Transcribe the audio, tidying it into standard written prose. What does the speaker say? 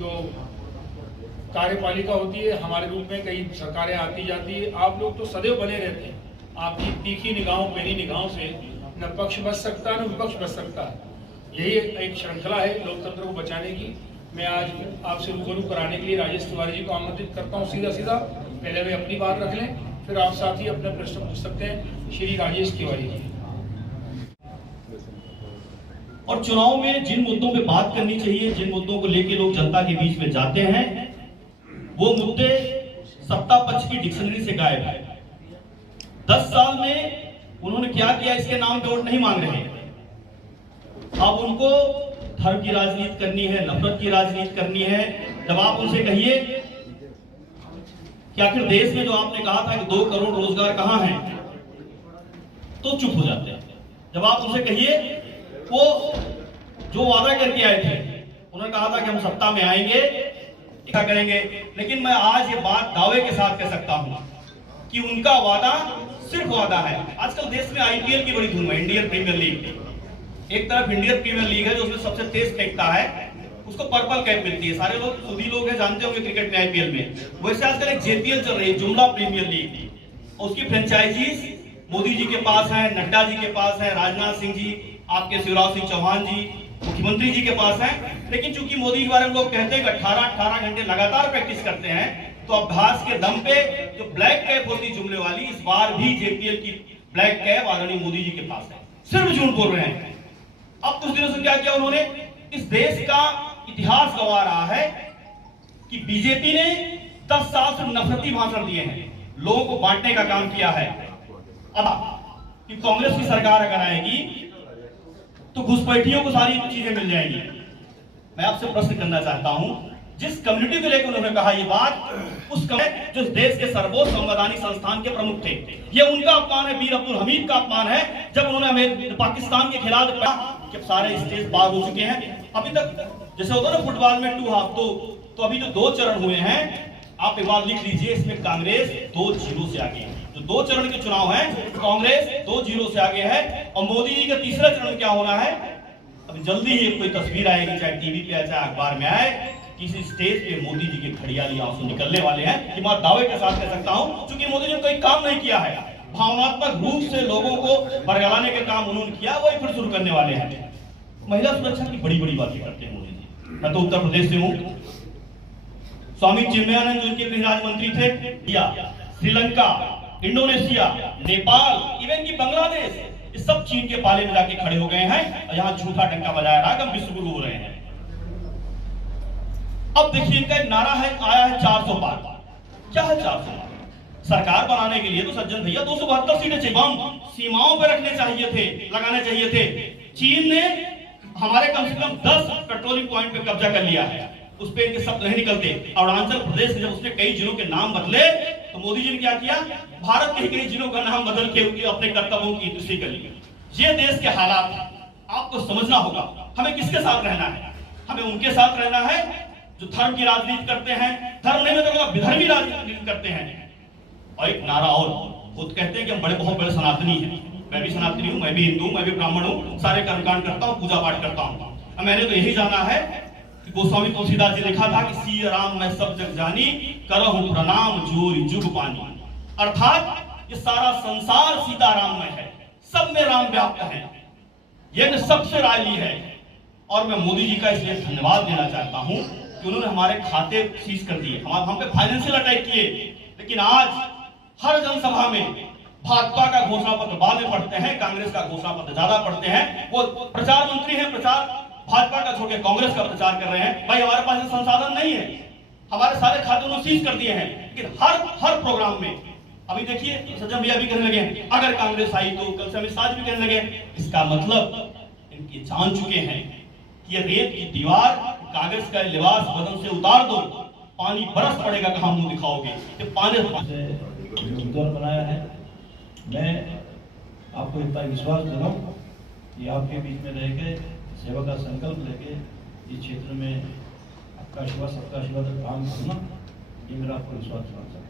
जो कार्यपालिका होती है, हमारे रूप में कई सरकारें आती जाती है, आप लोग तो सदैव बने रहते हैं। आपकी तीखी निगाहों पेनी निगाहों से न पक्ष बच सकता न विपक्ष बच सकता। यही एक श्रृंखला है लोकतंत्र को बचाने की। मैं आज आपसे रूबरू कराने के लिए राजेश तिवारी जी को आमंत्रित करता हूं। सीधा पहले वे अपनी बात रख लें, फिर आप साथ ही अपने प्रश्न पूछ सकते हैं। श्री राजेश तिवारी जी। और चुनाव में जिन मुद्दों पे बात करनी चाहिए, जिन मुद्दों को लेके लोग जनता के बीच में जाते हैं, वो मुद्दे सत्ता पक्ष की डिक्शनरी से गायब है। 10 साल में उन्होंने क्या किया, इसके नाम पे वोट नहीं मांग रहे। अब उनको धर्म की राजनीति करनी है, नफरत की राजनीति करनी है। जब आप उनसे कहिए कि आखिर देश में जो आपने कहा था कि 2 करोड़ रोजगार कहां है, तो चुप हो जाते हैं। जब आप उनसे कहिए वो जो वादा करके आए थे, उन्होंने कहा था कि हम सत्ता में आएंगे, क्या करेंगे, लेकिन मैं आज ये बात दावे के साथ कह सकता हूं कि उनका वादा सिर्फ वादा है। आजकल देश में आईपीएल की बड़ी धूम है, इंडियन प्रीमियर लीग। एक तरफ इंडियन प्रीमियर लीग है जो उसमें सबसे तेज फेंकता है, उसको पर्पल कैप मिलती है। सारे लोग सभी लोग हैं जानते होंगे क्रिकेट में, आईपीएल में। वैसे आजकल एक जेपीएल चल रही है, जुमला प्रीमियर लीग। उसकी फ्रेंचाइजीज मोदी जी के पास है, नड्डा जी के पास है, राजनाथ सिंह जी, आपके शिवराज सिंह चौहान जी, मुख्यमंत्री जी के पास है। लेकिन चूंकि मोदी के बारे में लोग कहते हैं कि 18 घंटे लगातार प्रैक्टिस करते हैं, तो अभ्यास के दम पे जो ब्लैक कैप होती जुमले वाली, इस बार भी जेपीएल की ब्लैक कैप आदरणीय मोदी जी के पास है। सिर्फ झूठ बोल रहे हैं। अब कुछ दिनों से क्या किया उन्होंने, इस देश का इतिहास गवाह रहा है कि बीजेपी ने 10 साल से नफरती भाषण दिए हैं, लोगों को बांटने का काम किया है। अब कि कांग्रेस की सरकार अगर आएगी तो घुसपैठियों को सारी चीजें मिल जाएंगी। मैं आपसे प्रश्न करना चाहता हूं, जिस कम्युनिटी को लेकर उन्होंने कहा ये बात, उस जो देश के सर्वोच्च संवैधानिक संस्थान के प्रमुख थे, ये उनका अपमान है, मीर अब्दुल हमीद का अपमान है। जब उन्होंने हमें पाकिस्तान के खिलाफ कि सारे स्टेज पार हो चुके हैं, अभी तक जैसे होता ना फुटबॉल में 2 हाफ, तो अभी जो 2 चरण हुए हैं, आप एक बार लिख लीजिए, इसमें कांग्रेस 2-0 से आगे है। जो 2 चरण के चुनाव है, कांग्रेस 2-0 से आगे है। और मोदी जी का तीसरा चरण क्या होना है, अभी जल्दी ही कोई तस्वीर आएगी, चाहे टीवी पे चाहे अखबार में आए, किसी स्टेज पे मोदी जी के खड़ियाली आंसू निकलने वाले हैं। कि मैं दावे के साथ कह सकता हूं, क्योंकि मोदी जी ने कोई काम नहीं किया है, भावनात्मक रूप से लोगों को बरगलाने के काम उन्होंने किया, वही फिर शुरू करने वाले हैं। महिला सुरक्षा की बड़ी बातें करते हैं मोदी जी। मैं तो उत्तर प्रदेश से हूं। स्वामी चिन्मयानंद जो इनके गृह राज्य मंत्री थे, श्रीलंका, इंडोनेशिया, नेपाल, इवन की बांग्लादेश, ये सब चीन के पाले में जाके खड़े हो गए हैं और यहाँ झूठा डंका बजाया रहा, हम विश्व गुरु हो रहे हैं। अब देखिए इनका एक नारा है, आया है 400 पार। क्या है 400 पार? सरकार बनाने के लिए तो सज्जन भैया 272 सीटें चाहिए, बम सीमाओं पर रखने चाहिए थे, लगाने चाहिए थे। चीन ने हमारे कम से कम 10 पेट्रोलिंग पॉइंट पे कब्जा कर लिया है, उस पे इनके शब्द नहीं निकलते। अरुणाचल प्रदेश में जब उसने कई जिलों के नाम बदले, तो मोदी जी ने क्या किया, भारत के कई जिलों का नाम बदल के अपने कर्तव्यों की तुलसी कर ली। ये देश के हालात आपको समझना होगा। हमें किसके साथ रहना है? हमें उनके साथ रहना है जो धर्म की राजनीति करते हैं, धर्म नहीं मतलब विधर्मी राजनीति करते हैं। और एक नारा और, खुद कहते हैं कि हम बहुत बड़े सनातनी हैं। मैं भी सनातनी हूं, मैं भी हिंदू, मैं भी ब्राह्मण हूं, सारे कर्मकांड करता हूं, पूजा पाठ करता हूं। मैंने तो यही जाना है कि गोस्वामी तुलसीदास जी लिखा था कि सी राम मैं सब जग जानी, करहूं प्रणाम जोरी जुग पानी। अर्थात ये सारा संसार सीताराम में है, सब में राम व्याप्त है, ये सबसे राय ली है। और मैं मोदी जी का इसलिए धन्यवाद देना चाहता हूं कि उन्होंने हमारे खाते सीज कर दिए, हम पे फाइनेंशियल अटैक किए। लेकिन आज हर जनसभा में भाजपा का घोषणा पत्र बाद में पढ़ते हैं, कांग्रेस का घोषणा पत्र ज्यादा पढ़ते हैं। वो प्रचार मंत्री हैं, प्रचार भाजपा का छोड़ के कांग्रेस का प्रचार कर रहे हैं। भाई हमारे पास संसाधन नहीं है, हमारे सारे खाते उन्होंने सीज कर दिए हैं। लेकिन हर प्रोग्राम में अभी देखिए सज्जन भैया भी कहने लगे अगर कांग्रेस आई तो, कल से अमित शाह भी कहने लगे। इसका मतलब इनके जान चुके हैं कि ये रेत की दीवार, कागज का लिबास बदन से उतार दो, पानी बरस पड़ेगा, कहां मुंह दिखाओगे। ये पानी बनाया है। मैं आपको इतना विश्वास दे रहा हूं कि आपके बीच में रह के सेवा का संकल्प लेके इस क्षेत्र में आपका सेवा सबका सेवा तक काम करना, ये मेरा आपको विश्वास दिलाना चाहता हूं।